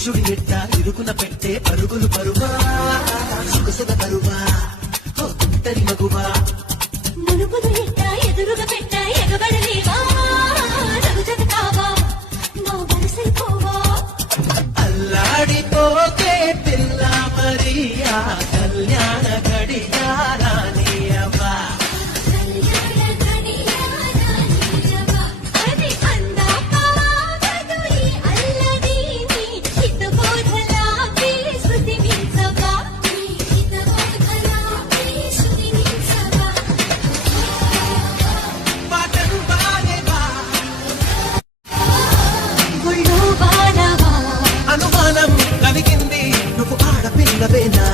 పురుషుడి ఎట్ట ఇరుకున పెట్టే పరుగులు పరువా సుఖసుగ కరువా తుంటరి మగువా మునుపులు ఎట్ట ఎదురుగా పెట్ట ఎగబడలేవా రఘుజత కావా నా మనసైపోవా అల్లాడిపోతే పిల్ల మరియా కళ్యాణ గడియారానియవా అనుమానం కలిగింది నువ్వు ఆడపిల్లవేనా